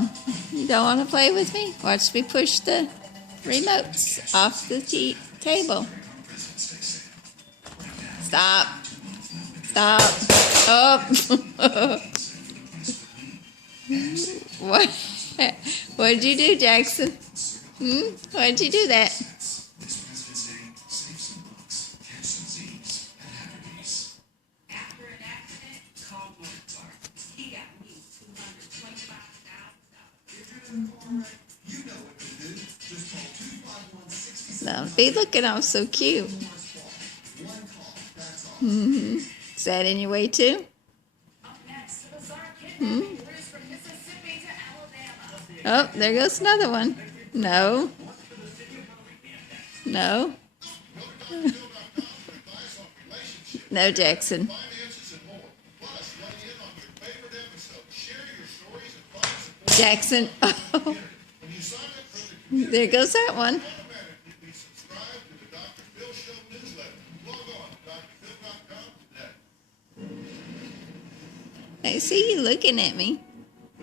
go? You don't want to play with me? Watch me push the remotes off the table. Stop. Stop. Oh. What? What did you do, Jackson? Why did you do that? Don't be looking all so cute. Is that in your way too? Oh, there goes another one. No. No. No, Jackson. Jackson. Oh. There goes that one. I see you looking at me.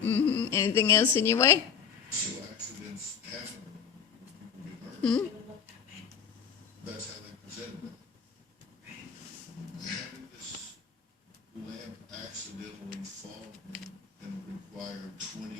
Anything else in your way? Accidents happen. That's how they presented it. Having this lamp accidentally fall and require 20